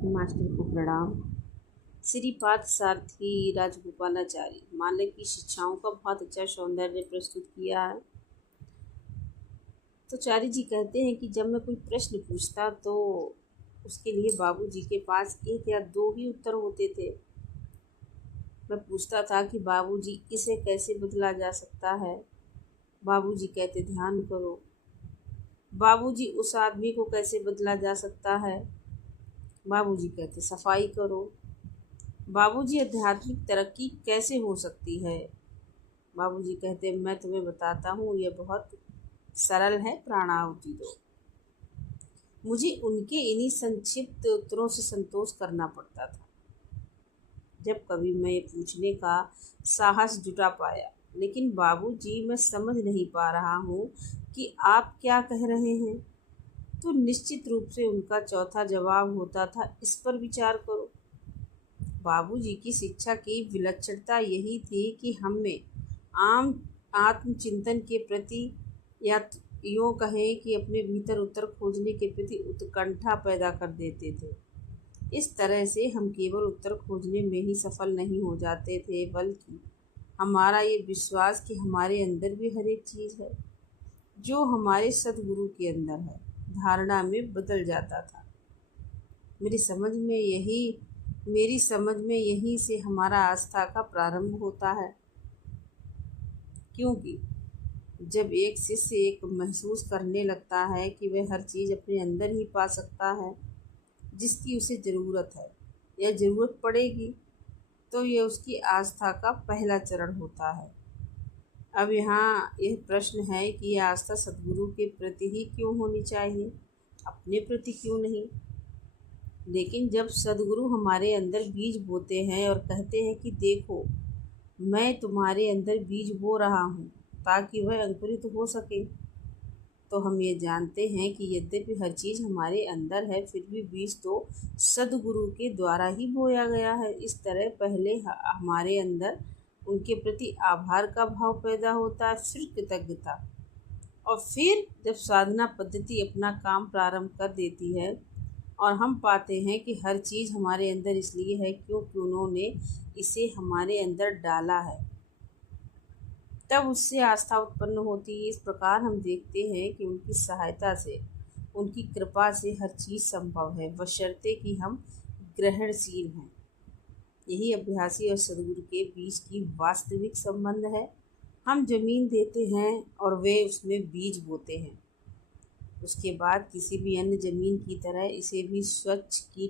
Master को प्रणाम। श्री पार्थ सारथी राजगोपालाचारी मानव की शिक्षाओं का बहुत अच्छा सौंदर्य प्रस्तुत किया है। तो चारी जी कहते हैं कि जब मैं कोई प्रश्न पूछता तो उसके लिए बाबूजी के पास एक या दो ही उत्तर होते थे। मैं पूछता था कि बाबूजी इसे कैसे बदला जा सकता है। बाबूजी कहते ध्यान करो। बाबूजी उस आदमी को कैसे बदला जा सकता है। बाबूजी कहते सफाई करो। बाबूजी आध्यात्मिक तरक्की कैसे हो सकती है। बाबूजी कहते मैं तुम्हें बताता हूँ, यह बहुत सरल है, प्राणाहुति दो। मुझे उनके इन्हीं संक्षिप्त उत्तरों से संतोष करना पड़ता था। जब कभी मैं ये पूछने का साहस जुटा पाया, लेकिन बाबूजी मैं समझ नहीं पा रहा हूँ कि आप क्या कह रहे हैं, तो निश्चित रूप से उनका चौथा जवाब होता था, इस पर विचार करो। बाबूजी की शिक्षा की विलक्षणता यही थी कि हमें आम आत्मचिंतन के प्रति, या यूँ कहें कि अपने भीतर उत्तर खोजने के प्रति उत्कंठा पैदा कर देते थे। इस तरह से हम केवल उत्तर खोजने में ही सफल नहीं हो जाते थे, बल्कि हमारा ये विश्वास कि हमारे अंदर भी हर एक चीज़ है जो हमारे सदगुरु के अंदर है, धारणा में बदल जाता था। मेरी समझ में यहीं से हमारा आस्था का प्रारंभ होता है, क्योंकि जब एक शिष्य एक महसूस करने लगता है कि वह हर चीज़ अपने अंदर ही पा सकता है जिसकी उसे ज़रूरत है या ज़रूरत पड़ेगी, तो यह उसकी आस्था का पहला चरण होता है। अब यहाँ यह प्रश्न है कि यह आस्था सद्गुरु के प्रति ही क्यों होनी चाहिए, अपने प्रति क्यों नहीं। लेकिन जब सद्गुरु हमारे अंदर बीज बोते हैं और कहते हैं कि देखो, मैं तुम्हारे अंदर बीज बो रहा हूँ ताकि वह अंकुरित हो सके, तो हम ये जानते हैं कि यद्यपि हर चीज़ हमारे अंदर है, फिर भी बीज तो सद्गुरु के द्वारा ही बोया गया है। इस तरह पहले हमारे अंदर उनके प्रति आभार का भाव पैदा होता है, फिर कृतज्ञता, और फिर जब साधना पद्धति अपना काम प्रारंभ कर देती है और हम पाते हैं कि हर चीज़ हमारे अंदर इसलिए है क्योंकि उन्होंने इसे हमारे अंदर डाला है, तब उससे आस्था उत्पन्न होती है। इस प्रकार हम देखते हैं कि उनकी सहायता से, उनकी कृपा से हर चीज़ संभव है, बशर्ते कि हम ग्रहणशील हैं। यही अभ्यासी और सद्गुरु के बीच की वास्तविक संबंध है। हम जमीन देते हैं और वे उसमें बीज बोते हैं। उसके बाद किसी भी अन्य जमीन की तरह इसे भी स्वच्छ की